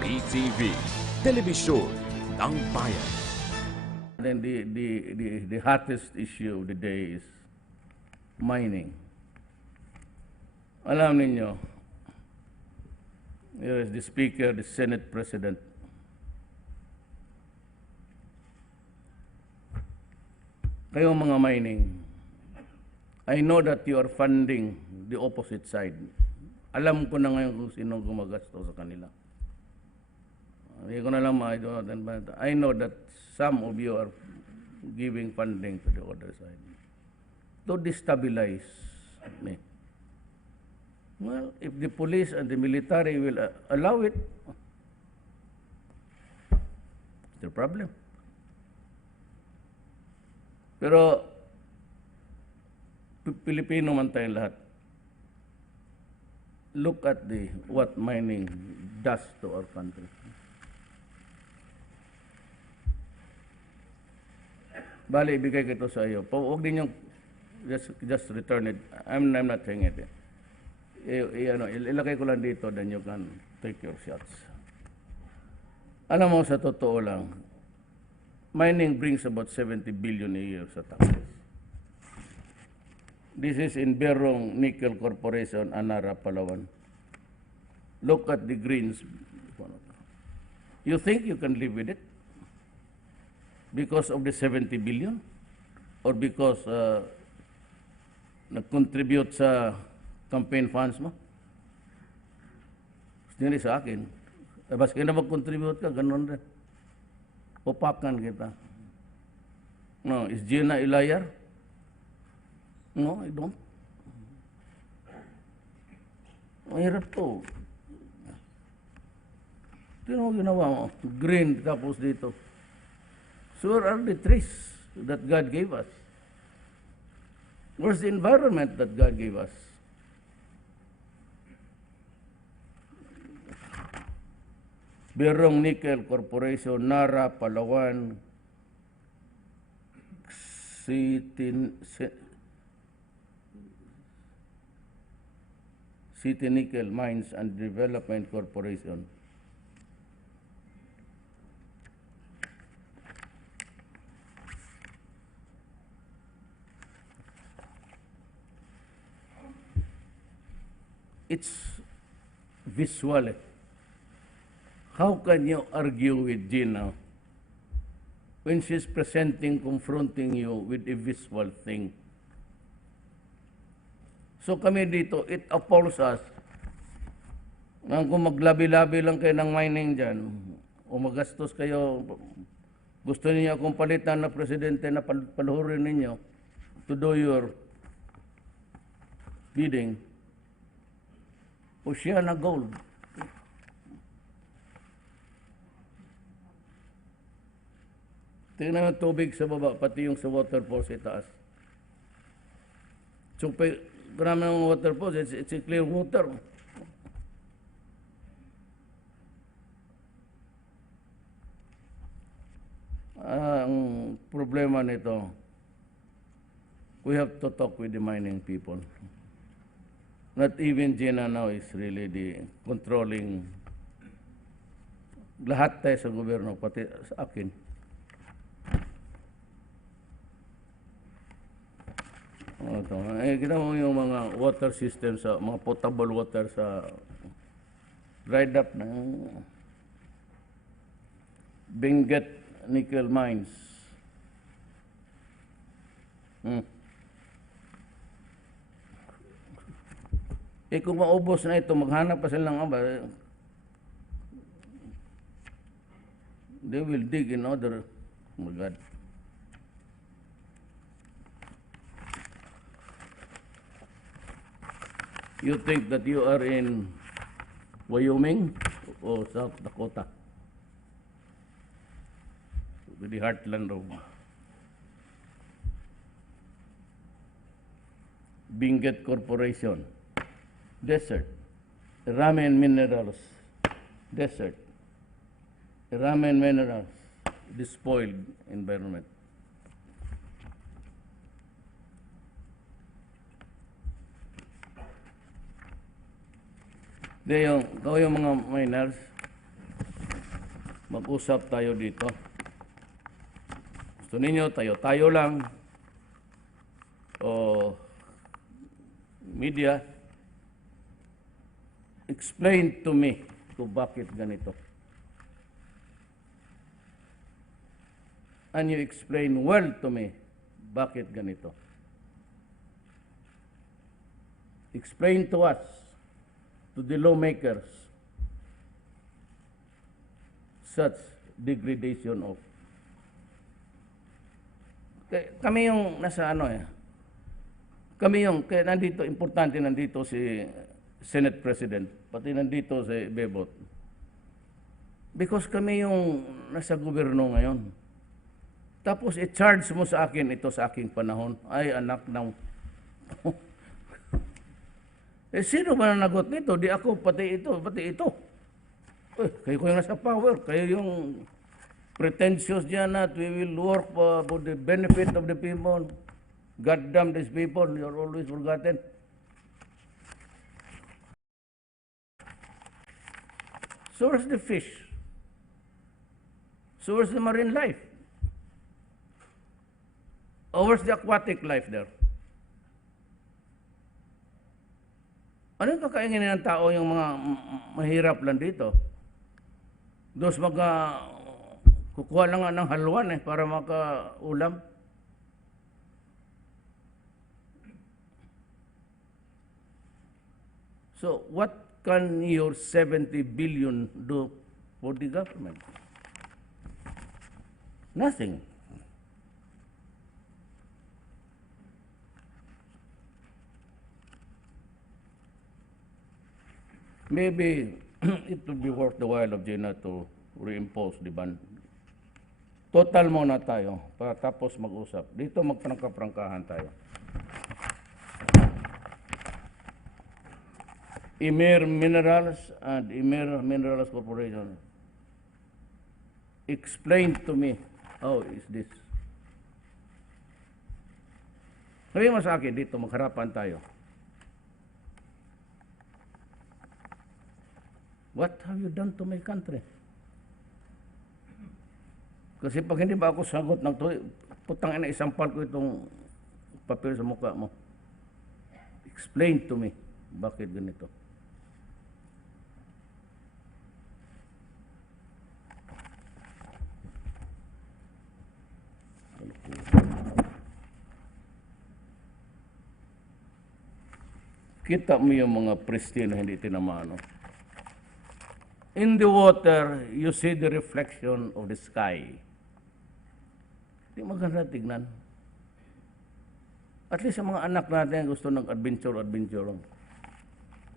PTV, Telebisyon ng Bayan. Then the hottest issue of the day is mining. Alam ninyo, here is the Speaker, the Senate President. Kayong mga mining, I know that you are funding the opposite side. Alam ko na ngayon kung sino gumagasto sa kanila. Hindi ko na lang I know that some of you are giving funding to the other side to destabilize me. Well, if the police and the military will allow it, it's the problem. Pero Pilipino man tayong lahat. Look at what mining does to our country. Bali, ibigay ko ito sa iyo. Huwag din yung just return it. I'm not saying it. Ilagay ko lang dito, then you can take your shots. Alam mo, sa totoo lang, mining brings about 70 billion a year sa taxes. This is in Berong Nickel Corporation, Anara, Palawan. Look at the greens. You think you can live with it? Because of the 70 billion? Or because nag-contribute sa campaign funds mo? Hindi sa akin. Bas kaya na mag-contribute ka, ganun rin. Upakan kita. No, is Gina a liar? No, I don't. Mahirap to. Tignan mo ginawa mo. Green, tapos dito. So where are the trees that God gave us? Where's the environment that God gave us? Berong Nickel Corporation, Nara, Palawan, City Nickel Mines and Development Corporation. It's visual. How can you argue with Gina when she's confronting you with a visual thing? So kami dito, it appalls us na kung maglabi-labi lang kayo ng mining dyan, o magastos kayo, gusto niyo akong palitan na presidente na paluhurin ninyo to do your bidding, o siya na gold. Tingnan mo tubig sa baba, pati yung sa waterfall sa taas. So, marami ng waterfall, it's a clear water. Ang problema nito, we have to talk with the mining people. Not even Gina now is really the controlling. Lahat tayo sa gobyerno, pati sa akin. Kita mo yung mga water system sa mga potable water sa dried up na Benguet Nickel Mines. Kung maubos na ito, maghanap pa sila ng aba. They will dig in other, oh my God. You think that you are in Wyoming or South Dakota? With the heartland of Benguet Corporation. Desert. Ramen Minerals. Desert. Ramen Minerals. Despoiled environment. Yung mga miners, Mag-usap tayo dito. Gusto ninyo, tayo lang. O media, explain to me kung bakit ganito. And you explain well to me bakit ganito. Explain to us, to the lawmakers, such degradation of. Kami yung nasa kami yung, kaya nandito, importante nandito si Senate President, pati nandito si Bebot. Because kami yung nasa gobyerno ngayon. Tapos i-charge mo sa akin ito sa aking panahon. Ay, anak ng... sino ba nanagot nito? Di ako, pati ito. Kayo yung nasa power. Kayo yung pretentious dyan that we will work for the benefit of the people. God damn these people, you're always forgotten. So where's the fish? So where's the marine life? Or where's the aquatic life there? Ano yung kakaingin ng tao yung mga mahirap lang dito? Dos kukuha lang nga ng halwan para makaulam. So what can your 70 billion do for the government? Nothing. Maybe it would be worth the while of Gina to reimpose the ban. Total muna tayo, para tapos mag-usap. Dito magprangka-prangkahan tayo. Emir Minerals and Emir Minerals Corporation. Explain to me, how is this? Sabihin mo sa akin, dito magharapan tayo. What have you done to my country? Kasi pag hindi ba ako sagot ng putang ina, isampal ko itong papel sa mukha mo. Explain to me, bakit ganito? Kita mo yung mga pristine na hindi tinamano. In the water, you see the reflection of the sky. Hindi maganda tignan. At least sa mga anak natin gusto ng adventure.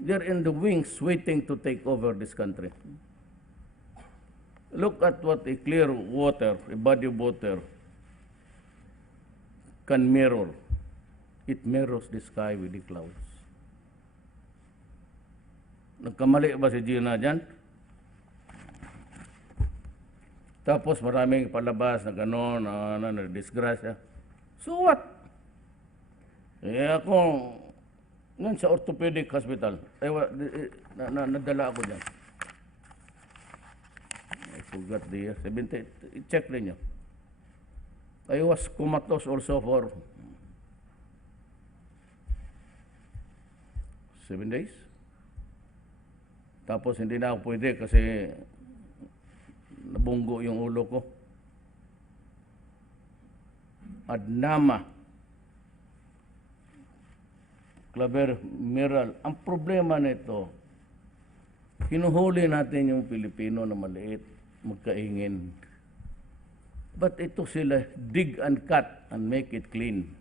They're in the wings waiting to take over this country. Look at what a clear water, a body of water, can mirror. It mirrors the sky with the clouds. Nagkamali ba si Gina dyan? Tapos maraming palabas na gano'n, na disgrasya. So what? Ako, nun sa orthopedic hospital, nadala ako dyan. I forgot the year, 70, check ninyo. I was comatose also for 7 days. Tapos hindi na ako pwede kasi nabunggo yung ulo ko. Adnama. Claver Miral. Ang problema nito, hinuhuli natin yung Pilipino na maliit, magkaingin. But ito sila, dig and cut and make it clean.